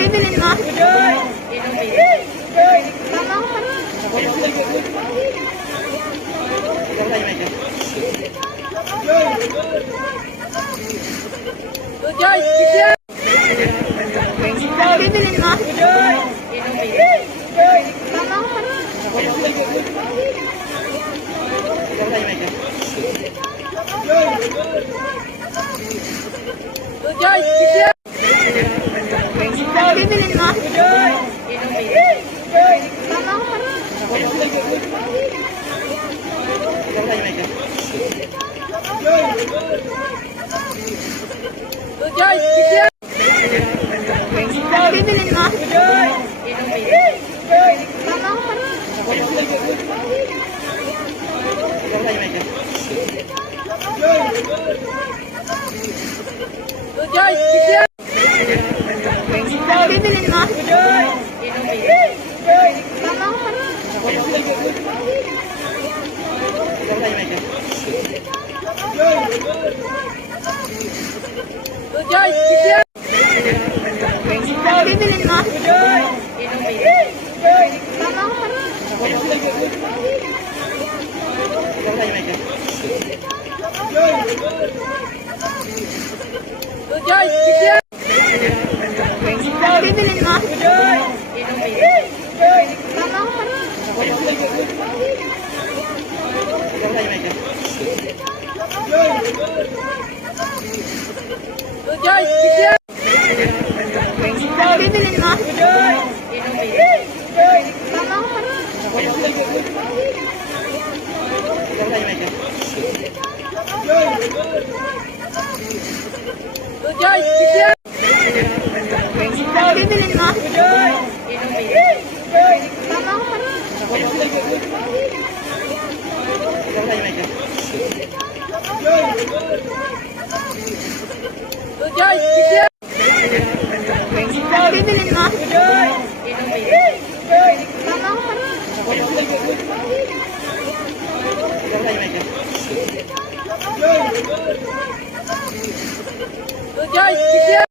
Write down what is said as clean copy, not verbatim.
Bibilin mo? Mama ko pa. Bibilin mo? Mama ko pa. Bibilin mo? Mama ko pa. Bibilin mo? Mama ko pa. Bibilin mo? Mama ko pa. Bibilin mo? Mama ko pa. Bibilin mo? Mama ko pa. Bibilin mo? Mama ko pa. Bibilin mo? Mama ko pa. Bibilin mo? Mama ko pa.